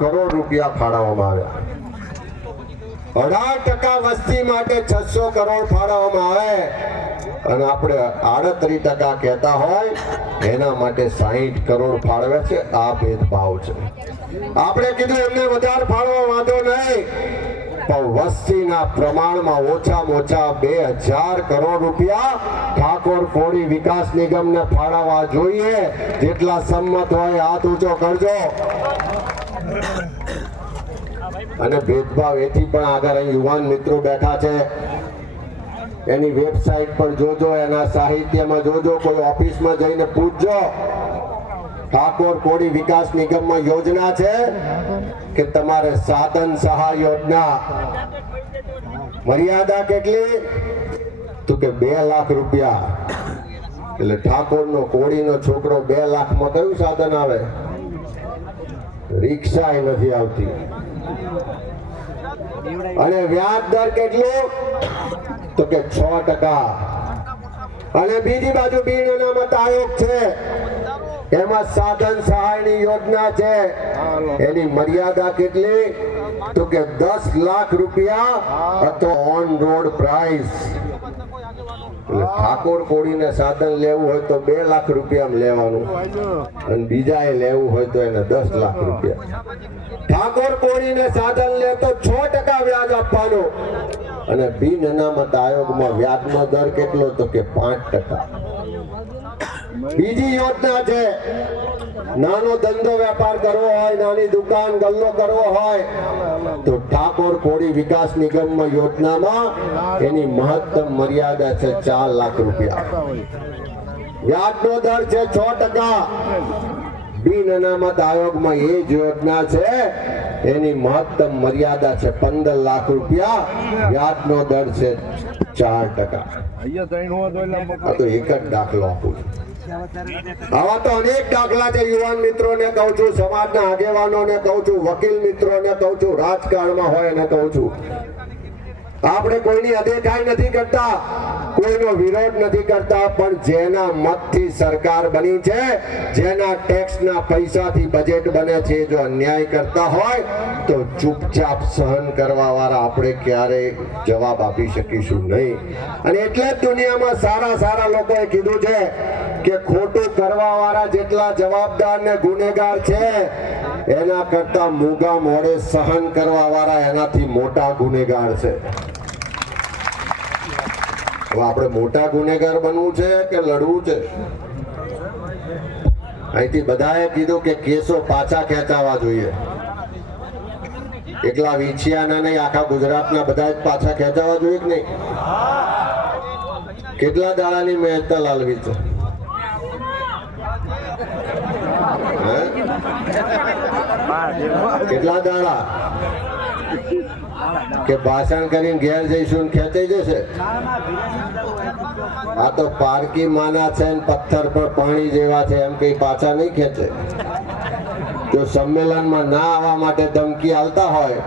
કરોડ રૂપિયા ફાળવવામાં આવ્યા. 18% વસ્તી માટે 600 કરોડ ફાળવવામાં આવે અને આપણે 38% કહેતા હોય એના માટે 60 કરોડ ફાળવે છે. આ ભેદભાવ છે. આપણે કીધું એમને વધારે ફાળવા વાંધો નહીં, પણ વસ્તીના પ્રમાણમાં ઓછામાં ઓછા 2000 કરોડ રૂપિયા ઠાકોર કોળી વિકાસ નિગમને ફાળવવા જોઈએ. જેટલા સંમત હોય હાથ ઊંચો કરજો. અને ભેદભાવ એથી પણ આગળ યુવાન મિત્રો બેઠા છે, એની વેબસાઇટ પર જોજો, એના સાહિત્યમાં જોજો, કોઈ ઓફિસમાં જઈને પૂછજો. ઠાકોર કોળી વિકાસ નિગમમાં યોજના છે કે તમારે સાધન સહાય યોજના, મર્યાદા કેટલી? તો કે 2 લાખ રૂપિયા. એટલે ઠાકોરનો કોળીનો છોકરો 2 લાખમાં કયું સાધન આવે? રિક્ષા નથી આવતી. અને વ્યાજ દર કેટલું? તો કે 6%. અને બીજી બાજુ બિન અનામત આયોગ છે, એમાં સાધન સહાયની યોજના છે. એની મર્યાદા કેટલી? તો કે 10 લાખ રૂપિયા અથવા ઓન રોડ પ્રાઇસ. ઠાકોર કોળીને સાધન લેવું હોય તો 2 લાખ રૂપિયામાં લેવાનું, અને બીજાએ લેવું હોય તો એને 10 લાખ રૂપિયા. ઠાકોર કોળીને સાધન લે તો 6% વ્યાજ આપવાનું. અને બિન અનામત આયોગમાં વ્યાજનો દર કેટલો? તો કે 5%. બીજી યોજના છે, નાનો ધંધો વેપાર કરવો હોય, નાની દુકાન ગલ્લો કરવો હોય તો ઠાકોર કોળી વિકાસ નિગમમાં યોજનામાં એની મહત્તમ મર્યાદા છે 4 લાખ રૂપિયા. વ્યાજનો દર છે 6%. બિન અનામત આયોગમાં એ જ યોજના છે, એની મહત્તમ મર્યાદા છે 15 લાખ રૂપિયા. વ્યાજનો દર છે 4%. આ તો એક જ દાખલો આપું છું. આવા તો અનેક દાખલા છે. યુવાન મિત્રોને કહું છું, સમાજના આગેવાનોને કહું છું, વકીલ મિત્રોને કહું છું, રાજકારણમાં હોય એને કહું છું. આપણે કોઈની અદેખાઈ નથી કરતા, કોઈનો વિરોધ નથી કરતા, પણ જેના મતથી સરકાર બની છે, જેના ટેક્સના પૈસાથી બજેટ બને છે, જો અન્યાય કરતા હોય તો ચૂપચાપ સહન કરવા વાળા આપણે ક્યારેય જવાબ આપી શકીશું નહીં. અને એટલે જ દુનિયામાં સારા સારા લોકોએ કીધું છે કે ખોટું કરવા વાળા જેટલા જવાબદાર ને ગુનેગાર છે, એના કરતા મૂગા મોડે સહન કરવા વાળા એનાથી મોટા ગુનેગાર છે. આપણે મોટા ગુનેગાર બનવું છે કે લડવું છે? અહીંથી બધાએ કીધું કે કેસો પાછા ખેંચાવા જોઈએ. એકલા વિછિયાના નહીં, આખા ગુજરાતના બધા જ પાછા ખેંચાવા જોઈએ કે નહીં? કેટલા દાડાની મહેનત લાલવી છે? કેટલા દાડા કે ભાષણ કરીને ઘેર જઈશું ખેંચાઈ જશે? આ તો પારકી માના છે, પથ્થર પર પાણી જેવા છે, એમ કઈ પાછા નહીં ખેંચે. જો સંમેલનમાં ના આવવા માટે ધમકી આલતા હોય,